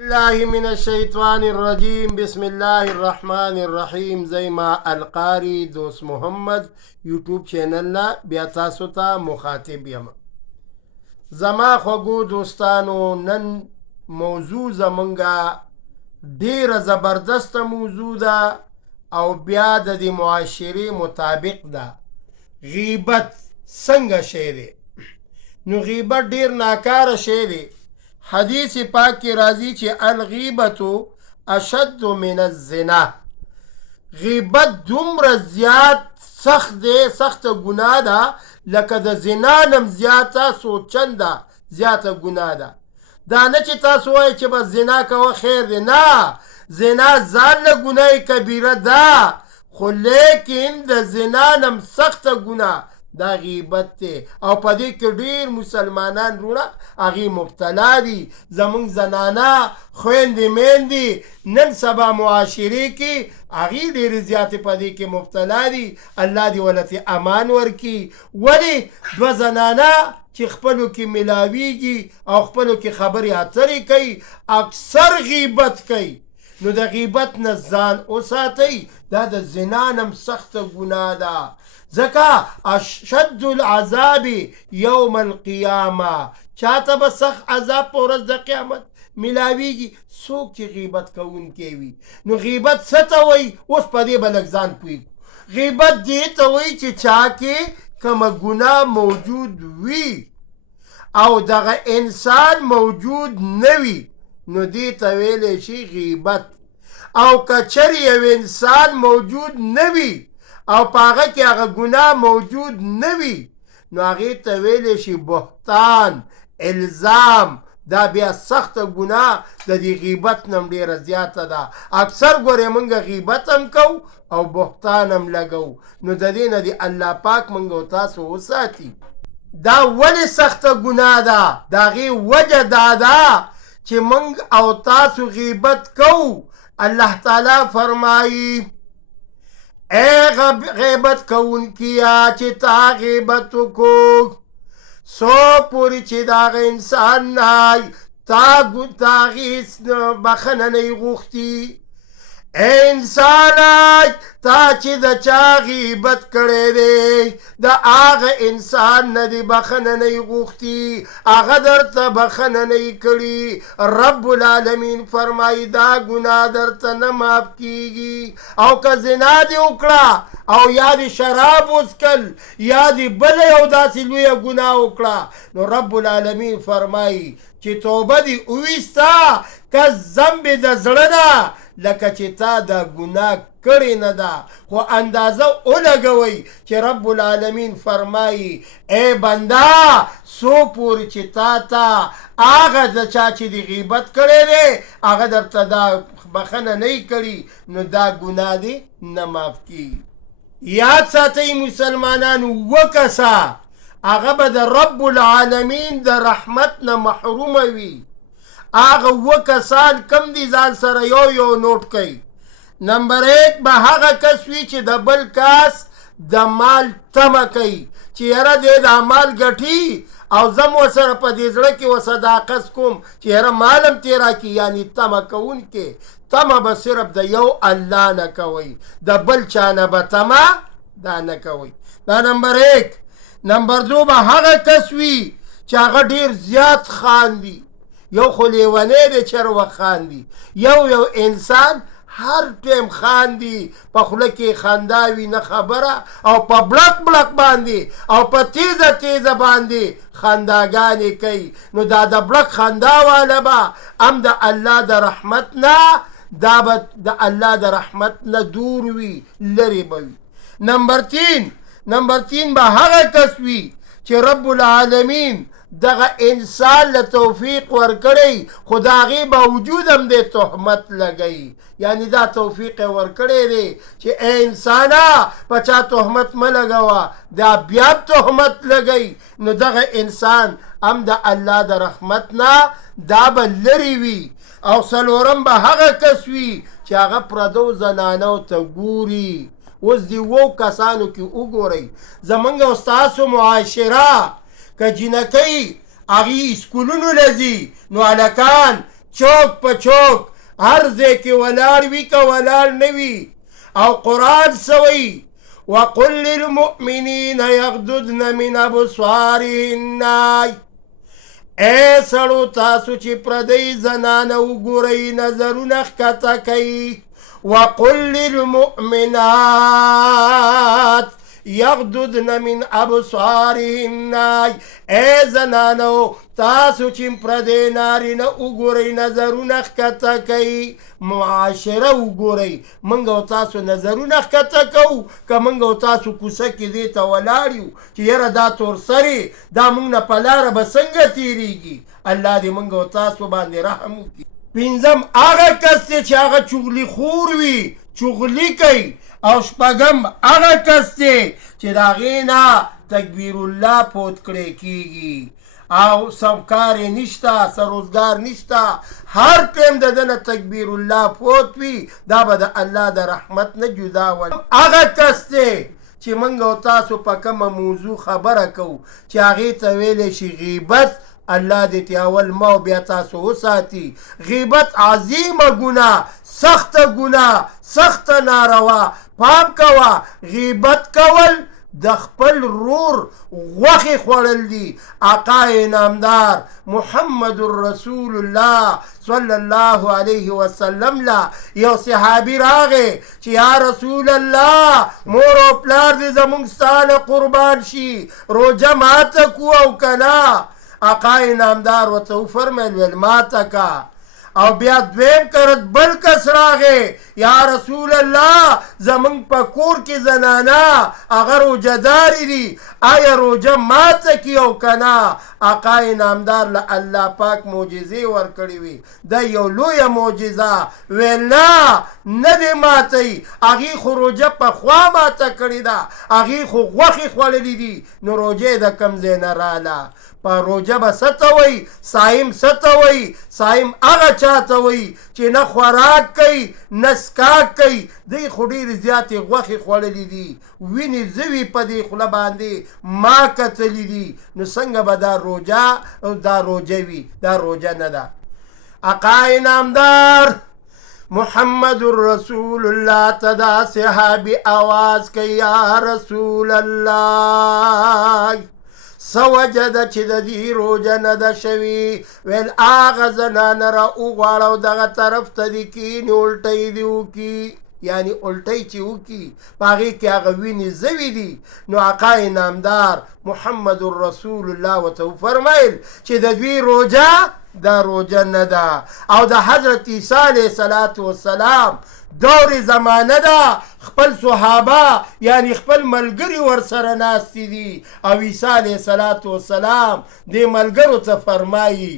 الله من الشیطان الرجیم. بسم الله الرحمن الرحیم. زیما القاری دوست محمد یوټیوب چینل نه بیا تاسو ته مخاطب یم. زما خوږو دوستانو، نن موضوع زمونږه ډیره زبردست موضوع ده او بیا د دې معاشرې مطابق ده. غیبت څنګه شی دی؟ نو غیبت ډیر ناکاره شی دی. حدیث پاک کی راضی چې الغیبتو اشد من الزنا. غیبت دومره زیات سخت دی، سخت ګناه ده، لکه د زنا نم زیاته سوچنده زیاته ګناه ده. دا نه چې تاسو وایئ چې بس زنا کوه خیر دی، نه، زنا ځان له ګناه کبیره ده، خو لیکن د زنا نم سخته ګناه دا غیبت دی. او په دې کې ډېر مسلمانان وروڼه هغې مبتلا دي. زمونږ زنانه خویندې میندې نن سبا معاشرې کې هغې ډېرې زیاتې په دې کې مبتلا دي. الله دې ولته امان ورکړي. ولې دوه زنانه چې خپلو کې ملاویږي او خپلو کې خبرې اترې کوي اکثر غیبت کوي. نو د غیبت نه ځان وساتئ. دا د زنا نم سخته ګناه ده. ځکه اشد العذاب یوم القیامه، چاته به سخت عذاب په ورځ د قیامت ملاویږي؟ څوک چې غیبت کوونکی وي. نو غیبت څه ته وایي؟ اوس په دې به لږ ځان پوهېږو. غیبت دې ته وایي چې چا کې کومه ګناه موجود وي او دغه انسان موجود نه وي، نو دې ته ویلی شي غیبت. او که چېرې یو انسان موجود نه وي او په هغه کې هغه ګناه موجود نه وي، نو هغې ته ویلی شي بهتان، الزام. دا بیا سخته ګناه د دې غیبت نه هم ډېره زیاته ده. اکثر ګورې موږ غیبت هم کوو او بهتان هم لګوو. نو د دې نه دې الله پاک موږ او تاسو وساتي. دا ولې سخته ګناه ده؟ د هغې وجه دا ده چې موږ او تاسو غیبت کوو. الله تعالی فرمایي اے غیبت کوونکیا چې تا غیبت وکړو، سو پورې چې د هغه انسان نه تا هغې بخښنه نه یې غوښتي. اے انسانه، تا چې د چا غیبت کړی دی د هغه انسان نه دې بخښنه نه یې غوښتي، هغه درته بخښنه نه یې کړي. رب العالمین فرمایي دا ګناه درته نه معاف کیږي. او که زنا دې وکړه او یا دې شراب وڅکل یا دې بله یو داسې لویه ګناه وکړه، نو رب العالمین فرمایي چې توبه دې وویسته که ذنب د زړه نه، لکه چې تا دا ګناه کړې نه ده، خو اندازه ولګوئ چې رب العالمین فرمایي ای بنده، څو پورې چې تا ته هغه د چا چې د غیبت کړی دی هغه درته دا بخښنه نه یې کړي، نو دا ګناه دې نه معاف کېږي. یاد ساتئ مسلمانانو، اووه کسه هغه به د رب العالمین د رحمت نه محرومه وي. هغه اووه کسان کم دي؟ ځان سره یو یو نوټ کوي. نمبر 1 به هغه کس وي چې د بل کس د مال تمه کوي چې یاره دی دا مال ګټي او زم ورسره په دې زړه کې صداقت کوم چې یاره مال هم ترې راکړي. یعنې تمه کوونکې تمه به صرف د یو الله نه کوئ، د بل چا نه به تمه دا نه کوئ. دا نمبر 1. نمبر 2 به هغه کس وي چې هغه ډېر زیات خاندي. یو خو لیونی دی چې هر وخت خاندي، یو انسان هر ټیم خاندي، په خوله کې خندا وي نه خبره، او په بلک بلک باندې او په تیزه تیزه باندې خنداګانې کوي. نو دا د بلک خندا والا به هم د الله د رحمت نه، دا به د الله د رحمت نه دور وي، لرې به وي. نمبر 3 به هغه کس وي چې رب العالمین دغه انسان له توفیق ورکړی، خو د هغې باوجود هم دی تهمت لګوي. یعنی دا توفیق یې ورکړی دی چې ای انسانه په چا تهمت مه لګوه، دا بیا تهمت لګوي. نو دغه انسان هم د الله د رحمت نه دا به لرې وي. او څلورم به هغه کس وي چې هغه پردو زنانو ته ګوري. اوس دې 2 کسانو کې وګورئ، زمونږ او ستاسو معاشره که جنکۍ هغې سکولونو له ځي، نو هلکان چوک په چوک هر ځای کې ولاړ وي که ولاړ نه وي. او قرآن سوی وقل للمؤمنین یغضضن من ابصارهن، ای سړو تاسو چې پردی زنانه وګورئ نظرونه ښکته کوي. وقل للمؤمنات یغضضن من ابصارهن، ای زنانو تاسو چې پردی نارینه وګورئ نظرونه ښکته کوي. معاشره وګورئ، موږ او تاسو نظرونه ښکته کوو که موږ او تاسو کوڅه کې دې ته ولاړ یو چې یاره دا تور سرې دا موږ نه په لاره به څنګه تېرېږي. الله دې موږ او تاسو باندې رحم وکړي. پنځم هغه کس دی چې هغه چغلي خور وي، چغلي کوي. او شپږم هغه کس دی چې د هغې نه تکبیر الله پوت کړی کېږي او سمکار یې نشته، سروزګار نشته، هر ټیم د ده نه تکبیر الله پوت وي، دا به د الله د رحمت نه جدا ول. هغه کس دی چې موږ او تاسو په کومه موضوع خبره کوو چې هغې ته ویلی شي غیبت، الله دې تی اول ما او بیا تاسو وساتي. غیبت عظیمه ګناه، سخته ګناه، سخته ناروا. پام کوه، غیبت کول د خپل رور غوښې خوړل دي. آقا انعامدار محمد رسول الله صلی الله علیه وسلم لا یو صحابي راغی چې یا رسول الله مور او پلار دې زموږ ستا نه قربان شي، روژه ماته کو او که نه؟ آقا انعامدار ورته وفرمیل ویل ماته که. او بیا دویم کرت بل کس راغی، یا رسول الله زمونږ په کور کې زنانه هغه روژه دارې دي، آیا روژه ماته کي او که نه؟ آقا انعامدار له الله پاک معجزې ورکړې وي، دا یو لویه معجزه. ویل نه نه دې ماتوي، هغې خو روژه پخوا ماته کړې ده، هغې خو غوښې خوړلې دي، نو روژه یې د کوم ځای نه راله؟ په روژه به څه ته وایي؟ صایم څه ته وایي؟ صایم هغه چا ته وایي چې نه خوراک کوي نه څکاک کوي، دوی خو ډېرې زیاتې غوښې خوړلې دي، وینې زوي په دې خوله باندې ما کتلي دي، نو څنګه به دا روژه وي؟ دا روژه نه ده. آقا انعامدار محمد رسول الله ته دا صحابي آواز کوي یا رسول الله سوجه ده چې د دې روژه نه ده شوي. ویل هغه زنانه را وغواړه او دغه طرف ته دې کښېني الټۍ دې وکړي، یعنی الټۍ چې وکړي په هغې کې هغه وینې زوي دي. نو آقا انعامدار محمد رسول الله ورته وفرمیل چې د دوی روژه دا روژه نه ده. او د حضرت عیسی علیه السلام دور زمانه ده، خپل صحابه یعنی خپل ملګري ورسره ناستې دي، او عیسی علیه السلام دې ملګرو ته فرمایي،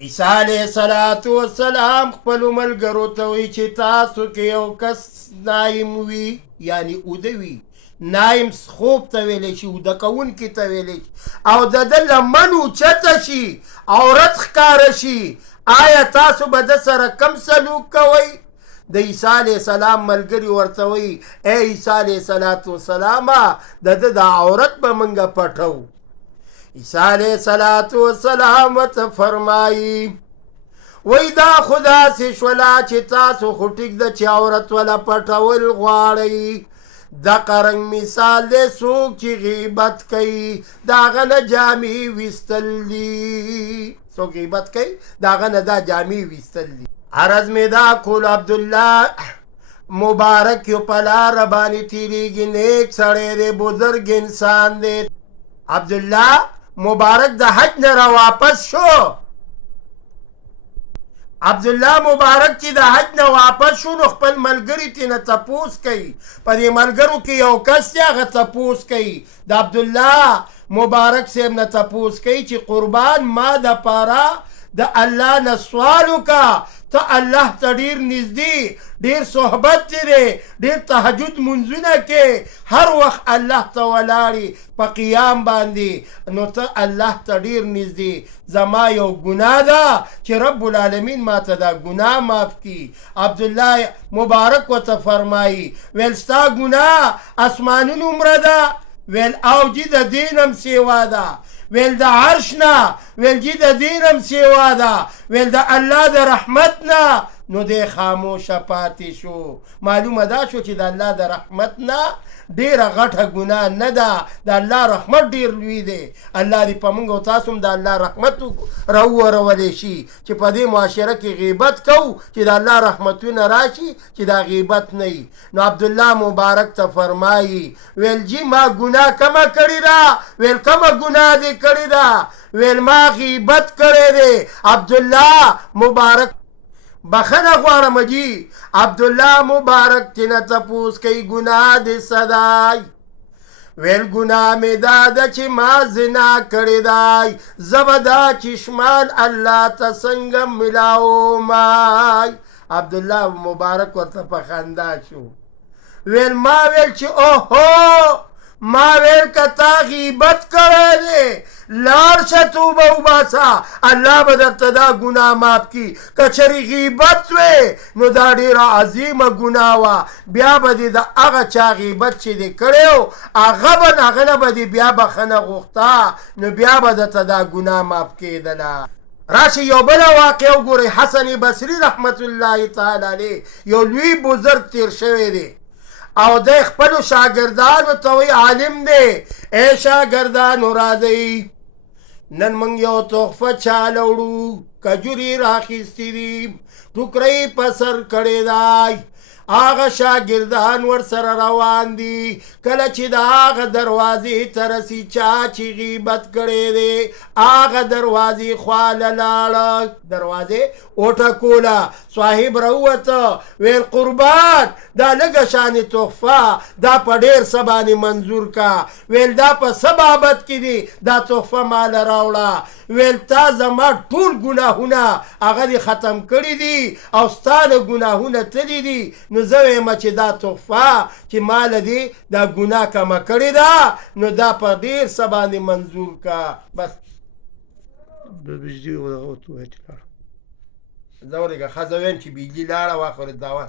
عیسی علیه السلام خپلو ملګرو ته وایي چې تاسو کې یو کس نایم وي، یعنی اوده وي. نایم خوب ته ویلی شي، اوده کوونکي ته ویلی شي، او د ده لمن اوچته شي، عورت ښکاره شي، آیا تاسو به ده سره کم سلوک کوئ؟ د عیسی علیه السلام ملګري ورته وایي ای عیسی علیه السلام د ده د عورت به موږ پټو. عیسی علیه السلام ورته فرمایي وایي دا خو داسې شوله چې تاسو خو ټیک ده چې عورت وله پټول غواړئ. دغه رنګ مثال دی څوک چې غیبت کوي د هغه نه جامې ویستل دي، څوک غیبت کوي د هغه نه دا جامې ویستل دي. عرض مې دا کول عبدالله مبارک یو په لاره باندې تېرېږي، نیک سړی دی، بزرګ انسان دی. عبدالله مبارک د حج نه را واپس شو. عبدالله مبارک چې د حج نه واپس شو نو خپل ملګري ترېنه تپوس کوي، په دې ملګرو کې یو کس دی هغه تپوس کوي، د عبدالله مبارک صاحب نه تپوس کوي چې قربان ما دپاره د الله نه سوال وکړه، ته الله ته ډېر نږدې، ډېر صحبت دی، ډېر تهجد منځونه کې، هر وخت الله ته ولاړې په قیام باندې، نو ته الله ته ډېر نږدې. زما یو ګناه ده چې رب العالمین ما ته دا ګناه معاف کړي. عبدالله مبارک ورته فرمایي ویل ستا ګناه اسمانونو عمره ده؟ ویل او جي د دې نه هم سیوا ده. ویل د عرش نه ویل جي د دینم سیوا ده ویل د الله د رحمت نه نو دی خاموشه پاتې شو. معلومه دا شو چې د الله د رحمت نه ډیره غټه ګناه نه ده، د الله رحمت ډیر لوی دی. الله دې په موږ او تاسو هم د الله رحمت راوورولی شي چې په دې معاشره کې غیبت کوو چې د الله رحمتونه راشي چې دا غیبت نه وي. نو عبدالله مبارک ته فرمایي ویل جی ما ګناه کمه کړې ده، ویل کمه ګناه دې کړې ده، ویل ما غیبت کړی دی. عبدالله مبارک بخنه غواړم جی. عبدالله مبارک تینا تپوس کوي ګناه دې څه دی؟ ویل ګناه مې دا ده چې ما زنا کړې دی، زه به دا چشمان الله ته څنګه ملاومای. عبدالله مبارک ورته په خندا شو. ویل ما ویل چې اوهو ما ویل که تا غیبت کړی دی لاړ شه توبه وباسه، الله به درته دا ګناه معاف کي. که چېرې غیبت وې نو دا ډېره عظیمه ګناه وه، بیا به دې د هغه چا غیبت چې دې کړی و هغه نه به دې بیا بخښنه غوښته نو بیا به درته دا ګناه معاف کېدله. راشي یو بله واقعه وګورئ. حسن بصري رحمت الله تعالی علیه یو لوی بزرگ تیر شوی دی او د خپلو شاګردانو ته وایي عالم دی ای شاګردانو راځئ نن موږ یو تحفه چاله وړو، کجورې راخیستې دي، ټوکرۍ په سر کړې دی. هغه شاګردان ورسره روان دي. کله چې د هغه دروازې ته رسي چا چې غیبت کړی دی هغه دروازې خواله لاړه، دروازې وټکوله. صاحب راووته ویل قربان دا لږه شانې تحفه دا په ډېر څه باندې منظور کا. ویل دا په څه بابت کې دي دا تحفه ماله راوړه. ویل تا زما ټول ګناهونه هغه دې ختم کړي دي او ستا نه ګناهونه تللي دي، نو زه وایم چې دا تحفه چې ماله دې دا ګناه کمه کړې ده نو دا په ډېر څه باندې منظور کا. بس زه ورېږه ښځه ویم چې بجلي لاړه واخر دعوه